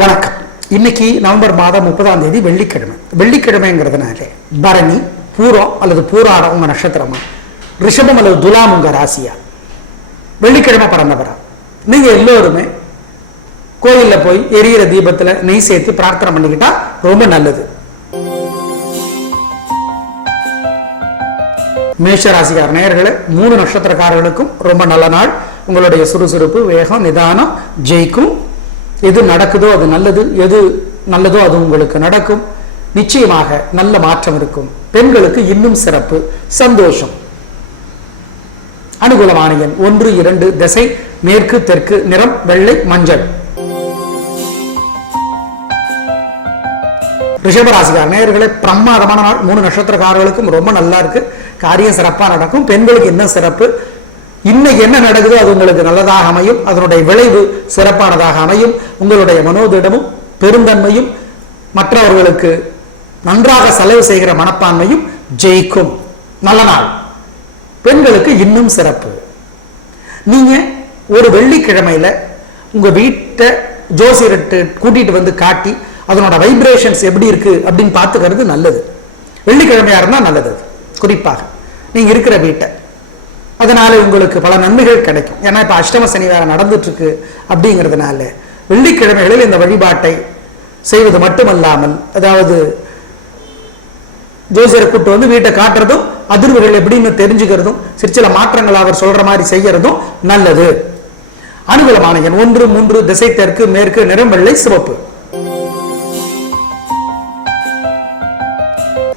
வணக்கம். இன்னைக்கு நவம்பர் மாதம் 30ஆம் தேதி வெள்ளிக்கிழமை. வெள்ளிக்கிழமைங்கிறதுனால பரணி, பூரம் அல்லது பூராடம் உங்க நட்சத்திரமா, ரிஷபம் அல்லது துலாம் உங்க ராசியா, வெள்ளிக்கிழமை பிறந்தவரா, நீங்க எல்லோருமே கோயில்ல போய் எரியிற தீபத்துல நெய் சேர்த்து பிரார்த்தனை பண்ணிக்கிட்டா ரொம்ப நல்லது. மேஷ ராசிக்கார நேயர்களே, 3 நட்சத்திரக்காரர்களுக்கும் ரொம்ப நல்ல நாள். உங்களுடைய சுறுசுறுப்பு, வேகம், நிதானம் ஜெயிக்கும். எது நடக்குதோ அது நல்லது, எது நல்லதோ அது உங்களுக்கு நடக்கும். நிச்சயமாக நல்ல மாற்றம் இருக்கும். பெண்களுக்கு இன்னும் சிறப்பு, சந்தோஷம். அனுகூலமான எண் 1, 2, திசை மேற்கு தெற்கு, நிறம் வெள்ளை மஞ்சள். ரிஷபராசிக்கார நேயர்களே, பிரமாதமான நாள். 3 நட்சத்திரக்காரர்களுக்கும் ரொம்ப நல்லா இருக்கு. காரியம் சிறப்பா நடக்கும். பெண்களுக்கு இன்னும் சிறப்பு. இன்னைக்கு என்ன நடக்குதோ அது உங்களுக்கு நல்லதாக அமையும். அதனுடைய விளைவு சிறப்பானதாக அமையும். உங்களுடைய மனோதிடமும் பெருந்தன்மையும் மற்றவர்களுக்கு நன்றாக செலவு செய்கிற மனப்பான்மையும் ஜெயிக்கும். நல்ல நாள். பெண்களுக்கு இன்னும் சிறப்பு. நீங்க ஒரு வெள்ளிக்கிழமையில உங்க வீட்டை ஜோசியர்கிட்ட கூட்டிட்டு வந்து காட்டி அதனோட வைப்ரேஷன்ஸ் எப்படி இருக்கு அப்படின்னு பார்த்துக்கிறது நல்லது. வெள்ளிக்கிழமையா இருந்தா நல்லது. குறிப்பாக நீங்க இருக்கிற வீட்டை, அதனால உங்களுக்கு பல நன்மைகள் கிடைக்கும். ஏன்னா இப்ப அஷ்டம சனி வேற நடந்துட்டு இருக்கு. அப்படிங்கிறதுனால வெள்ளிக்கிழமைகளில் இந்த வழிபாட்டை செய்வது மட்டுமல்லாமல், அதாவது ஜோசியரை கூட்டு வந்து வீட்டை காட்டுறதும், அதிர்வுகள் எப்படின்னு தெரிஞ்சுக்கிறதும், சிற்சில மாற்றங்கள் அவர் சொல்ற மாதிரி செய்யறதும் நல்லது. அனுகூலமான எண் 1, 3, திசை தெற்கு மேற்கு, நிறம் வெள்ளை சிவப்பு.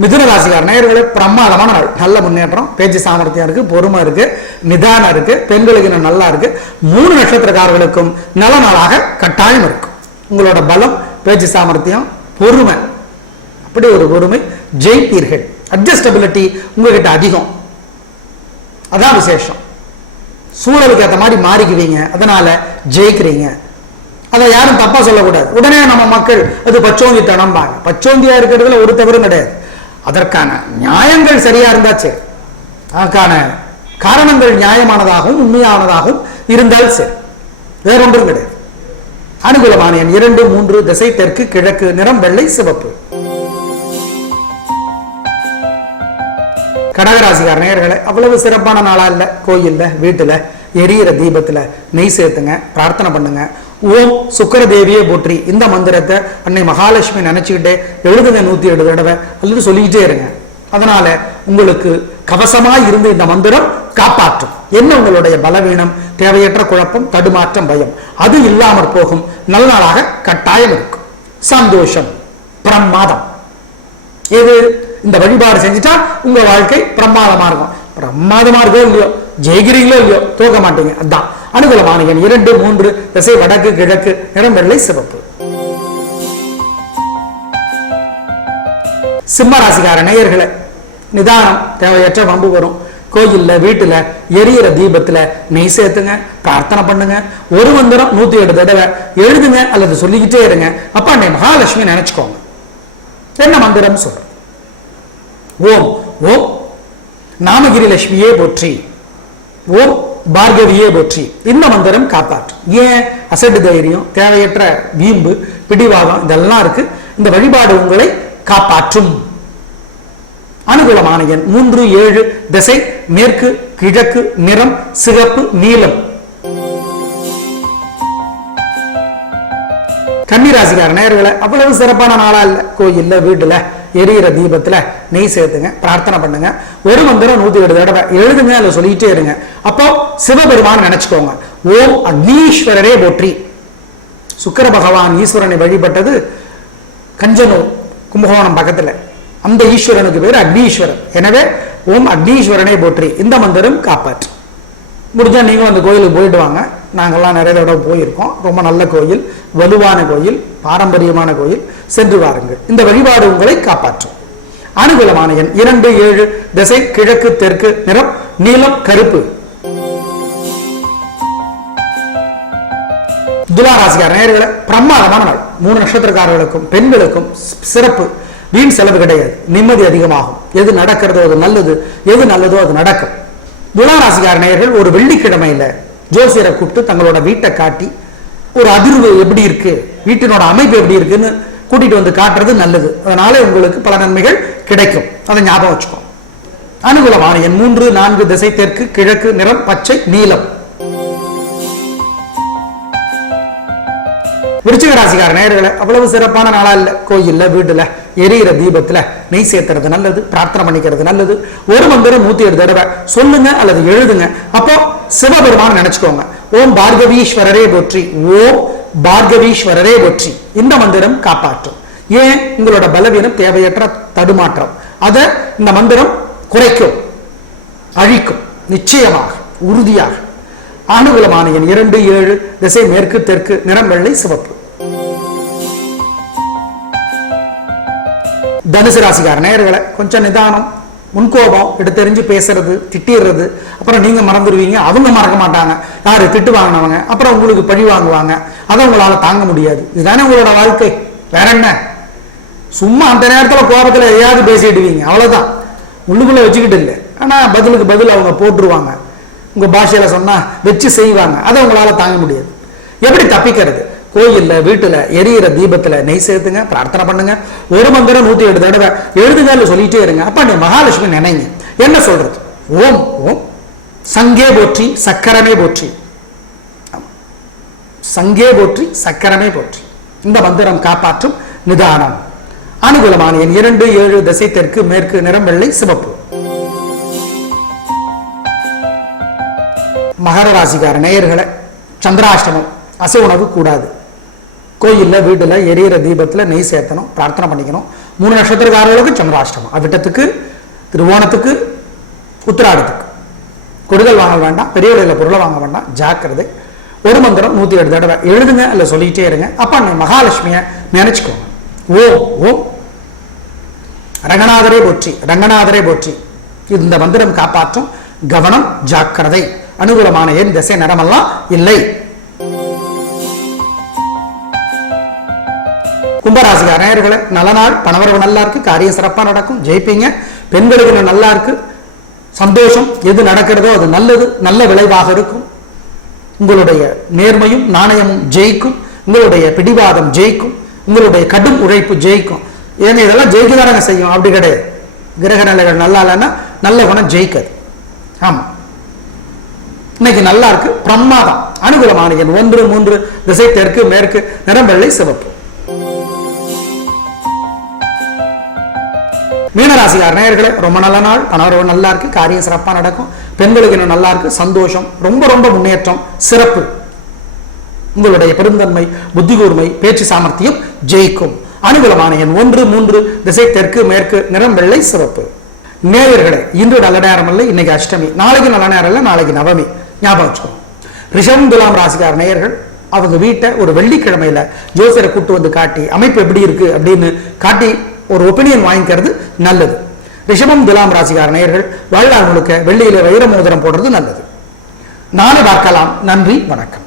மிதுன ராசிக்கார நேயர்களே, பிரமாதமான நாள். நல்ல முன்னேற்றம், பேச்சு சாமர்த்தியம் இருக்கு, பொறுமை இருக்கு, நிதானம் இருக்கு. பெண்களுக்கு இன்னும் நல்லா இருக்கு. 3 நட்சத்திரக்காரர்களுக்கும் நல்ல நாளாக கட்டாயம் இருக்கும். உங்களோட பலம், பேச்சு சாமர்த்தியம், பொறுமை, அப்படி ஒரு பொறுமை, ஜெயிப்பீர்கள். அட்ஜஸ்டபிலிட்டி உங்ககிட்ட அதிகம், அதான் விசேஷம். சூழலுக்கு ஏற்ற மாதிரி மாறிக்குவீங்க, அதனால ஜெயிக்கிறீங்க. அதை யாரும் தப்பா சொல்லக்கூடாது. உடனே நம்ம மக்கள் அது பச்சோந்தித்தனம் பாங்க. பச்சோந்தியா இருக்கிறதுல ஒரு தவறும் கிடையாது. அதற்கான நியாயங்கள் சரியா இருந்தாச்சு, அதற்கான காரணங்கள் நியாயமானதாகவும் உண்மையானதாகவும் இருந்தால் சரி, வேறொன்றும் கிடையாது. அனுகூலமான எண் 2, 3, திசை தெற்கு கிழக்கு, நிறம் வெள்ளை சிவப்பு. கடகராசிக்கார நேயர்களே, அவ்வளவு சிறப்பான நாளா இல்ல. கோயில்ல வீட்டுல எரியிற தீபத்துல நெய் சேர்த்துங்க, பிரார்த்தனை பண்ணுங்க. ஓம் சுக்கர தேவியே போற்றி இந்த மந்திரத்தை அன்னை மகாலட்சுமி நினைச்சுக்கிட்டே எழுதுங்க 107 தடவை, அல்லது சொல்லிக்கிட்டே இருங்க. அதனால உங்களுக்கு கவசமாய் இருந்து இந்த மந்திரம் காப்பாற்றும். என்ன உங்களுடைய பலவீனம், தேவையற்ற குழப்பம், தடுமாற்றம், பயம் அது இல்லாமற் போகும். நல்ல நாளாக கட்டாயம் இருக்கும். சந்தோஷம், பிரமாதம். இது இந்த வழிபாடு செஞ்சுட்டா உங்க வாழ்க்கை பிரமாதமா இருக்கும். பிரமாதமா இருக்கோ இல்லையோ, ஜெயிக்கிறீங்களோ இல்லையோ, தோக்க மாட்டீங்க. அதான் அனுகூலமான எண் 2, 3, திசை வடக்கு கிழக்கு, நிறம் வெள்ளை சிவப்பு. சிம்ம ராசிக்கார நேயர்களே, நிதானம், தேவையற்ற வம்பு வரும். கோயில்ல வீட்டுல எரியிற தீபத்துல நெய் சேர்த்துங்க, பிரார்த்தனை பண்ணுங்க. ஒரு மந்திரம் 107 தடவை எழுதுங்க அல்லது சொல்லிக்கிட்டே இருங்க. அப்ப அன்னை மகாலட்சுமி நினைச்சுக்கோங்க. என்ன மந்திரம் சொல்ற? ஓம் ஓம் நாமகிரி லட்சுமியே போற்றி, ஓம் பார்கவியே போற்றி இந்த மந்திரம் காப்பாற்றும். ஏன்? அசடு தைரியம், தேவையற்ற வீம்பு, பிடிவாதம் இதெல்லாம் இருக்கு. இந்த வழிபாடு உங்களை காப்பாற்றும். அனுகூலமான எண் 3, 7, திசை மேற்கு கிழக்கு, நிறம் சிகப்பு நீலம். கன்னிராசிக்கார நேயர்களே, அவ்வளவு சிறப்பான நாளா இல்ல. கோயில்ல வீட்டுல எரியிற தீபத்துல நெய் சேர்த்துங்க, பிரார்த்தனை பண்ணுங்க. ஒரு மந்திரம் 107 தடவை எழுதுங்க அல்ல சொல்லிட்டே இருங்க. அப்போ சிவபெருமான் நினைச்சுக்கோங்க. ஓம் அக்னீஸ்வரரே போற்றி. சுக்கிர பகவான் ஈஸ்வரனை வழிபட்டது கஞ்சனூர், கும்பகோணம் பக்கத்துல. அந்த ஈஸ்வரனுக்கு பேர் அக்னீஸ்வரன். எனவே ஓம் அக்னீஸ்வரனே போற்றி இந்த மந்திரம் காப்பாற்று. முடிஞ்சா நீங்களும் அந்த கோயிலுக்கு போயிட்டு வாங்க. நாங்கள்லாம் நிறைய தடவை போயிருக்கோம். ரொம்ப நல்ல கோயில், வலுவான கோயில், பாரம்பரியமான கோயில். சென்று வாருங்கள். இந்த வழிபாடு உங்களை காப்பாற்றும். அனுகூலமான எண் 2, 7, திசை கிழக்கு தெற்கு, நிறம் நீலம் கருப்பு. துலாராசிக்கார நேயர்களே, பிரமாதமான நாள். 3 நட்சத்திரக்காரர்களுக்கும் பெண்களுக்கும் சிறப்பு. வீண் செலவு கிடையாது, நிம்மதி அதிகமாகும். எது நடக்கிறதோ அது நல்லது, எது நல்லதோ அது நடக்கும். துலாராசிக்கார நேயர்கள் ஒரு வெள்ளிக்கிழமையில ஜோசியரை கூப்பிட்டு தங்களோட வீட்டை காட்டி ஒரு அதிர்வு எப்படி இருக்கு, வீட்டினோட அமைப்பு எப்படி இருக்குன்னு கூட்டிட்டு வந்து காட்டுறது நல்லது. அதனால உங்களுக்கு பல நன்மைகள் கிடைக்கும். அதை ஞாபகம் வச்சுக்கோ. அனுகூலமான எண் 3, 4, திசை தெற்கு, கிழக்கு, நிறம் பச்சை, நீலம். விருச்சிக ராசிக்கார நேயர்களே, அவ்வளவு சிறப்பான நாளா இல்ல. கோயில்ல, வீட்டுல எரியிற தீபத்துல நெய் சேர்த்துறது நல்லது, பிரார்த்தனை பண்ணிக்கிறது நல்லது. ஒரு மந்திரம் 107 தடவை சொல்லுங்க அல்லது எழுதுங்க. அப்போ சிவபெருமான நினைச்சுக்கோங்க. ஓம் பார்கவீஸ்வரரே போற்றி, ஓம் பார்கவீஸ்வரரே போற்றி. இந்த மந்திரம் காப்பாற்றும். ஏன்? உங்களோட பலவீனம், தேவையற்ற தடுமாற்றம், அதை இந்த மந்திரம் குறைக்கும், அழிக்கும், நிச்சயமாக, உறுதியாக. அனுகூலமான எண் 2, 7, திசை மேற்கு, தெற்கு, நிறம் வெள்ளை, சிவப்பு. தனுசு ராசிக்கார நேயர்களை, கொஞ்சம் நிதானம், முன்கோபம், எடுத்தெறிஞ்சு பேசுறது, திட்டிடுறது, அப்புறம் நீங்க மறந்துடுவீங்க, அவங்க மறக்க மாட்டாங்க. யாரு திட்டு வாங்கினவங்க அப்புறம் உங்களுக்கு பழி வாங்குவாங்க. அதை உங்களால தாங்க முடியாது. இதுதானே உங்களோட வாழ்க்கை. வேற என்ன? சும்மா அந்த நேரத்தில் கோபத்தில் எதையாவது பேசிடுவீங்க, அவ்வளவுதான். உள்ளுக்குள்ள வச்சுக்கிட்டு இல்லை, ஆனா பதிலுக்கு பதில் அவங்க போட்டுருவாங்க. உங்க பாஷையில சொன்னா வச்சு செய்வாங்க. அதை உங்களால தாங்க முடியாது. எப்படி தப்பிக்கிறது? கோயில்ல, வீட்டுல எரியிற தீபத்துல நெய் சேர்த்துங்க, பிரார்த்தனை பண்ணுங்க. ஒரு மந்திரம் 107 தடவை எழுதுங்க சொல்லிட்டே இருங்க. அப்ப நீ மகாலட்சுமி நினைங்க. என்ன சொல்றது? ஓம் ஓம் சங்கே போற்றி, சக்கரமே போற்றி. சங்கே போற்றி, சக்கரமே போற்றி. இந்த மந்திரம் காப்பாற்றும். நிதானம். அனுகூலமான எண் 2, 7, திசை தெற்கு, மேற்கு, நிறம் வெள்ளை, சிவப்பு. மகர ராசிக்கார நேயர்களை, சந்திராஷ்டமம், அசை உணவு கூடாது. கோயில்ல, வீட்டுல எரியிற தீபத்துல நெய் சேர்த்தணும், பிரார்த்தனை பண்ணிக்கணும். 3 நட்சத்திரக்காரர்களுக்கு சந்திராஷ்டமம். அவிட்டத்துக்கு, திருவோணத்துக்கு, உத்திராடத்துக்கு கொடுதல் வாங்க வேண்டாம், பெரிய விலையில பொருளை வாங்க வேண்டாம், ஜாக்கிரதை. ஒரு மந்திரம் 107 தடவை எழுதுங்க அல்ல சொல்லிட்டே இருங்க. அப்ப நீ மகாலட்சுமியை நினைச்சுக்கோங்க. ஓம் ஓம் ரங்கநாதரே போற்றி, ரங்கநாதரே போற்றி. இந்த மந்திரம் காப்பாற்றும். கவனம், ஜாக்கிரதை. அனுகூலமான எண், திசை, நிறமெல்லாம் இல்லை. கும்பராசிக்கார நேயர்களே, நல்ல நாள். பணவரவு நல்லா இருக்கு, காரியம் சிறப்பா நடக்கும், ஜெயிப்பீங்க. பெண்களுக்கு நல்லா இருக்கு, சந்தோஷம். எது நடக்கிறதோ அது நல்லது, நல்ல விளைவாக இருக்கும். உங்களுடைய நேர்மையும் நாணயமும் ஜெயிக்கும். உங்களுடைய பிடிவாதம் ஜெயிக்கும். உங்களுடைய கடும் உழைப்பு ஜெயிக்கும். ஏன்னா இதெல்லாம் ஜெயிக்கதானங்க செய்யும். அப்படி கிடையாது. கிரக நிலைகள் நல்லா இல்லைன்னா நல்ல குணம் ஜெயிக்காது. ஆமா, இன்னைக்கு நல்லா இருக்கு, பிரமாதம். அனுகூலமான எண் 1, 3, திசை தெற்கு, மேற்கு, நிறம் வெள்ளை, சிவப்பு. மீனராசிக்கார நேயர்களே, ரொம்ப நல்ல நாள். பணவரவு நல்லா இருக்கு, காரியம் சிறப்பா நடக்கும். பெண்களுக்கு இன்னும் நல்லா இருக்கு, சந்தோஷம், ரொம்ப ரொம்ப முன்னேற்றம், சிறப்பு. உங்களுடைய பெருந்தன்மை, புத்தி கூர்மை, பேச்சு சாமர்த்தியம் ஜெயிக்கும். அனுகூலமான எண் 1, 3, திசை தெற்கு, மேற்கு, நிறம் வெள்ளை, சிவப்பு. நேயர்களே, இன்று நல்ல நேரம் இல்லை, இன்னைக்கு அஷ்டமி. நாளைக்கு நல்ல நேரம் இல்லை, நாளைக்கு நவமி. ஞாபகம் வச்சுக்கோங்க. ரிஷபம், துலாம் ராசிக்கார நேயர்கள், அவங்க வீட்டை ஒரு வெள்ளிக்கிழமையில ஜோசியரை கூட்டு வந்து காட்டி அமைப்பு எப்படி இருக்கு அப்படின்னு காட்டி ஒரு ஒப்பீனியன் வாங்கிக்கிறது நல்லது. ரிஷபம், துலாம் ராசிக்கார நேயர்கள் வாழ்நாள் முழுக்க வெள்ளியில வைர மோதிரம் போடுறது நல்லது. நாளை பார்க்கலாம். நன்றி, வணக்கம்.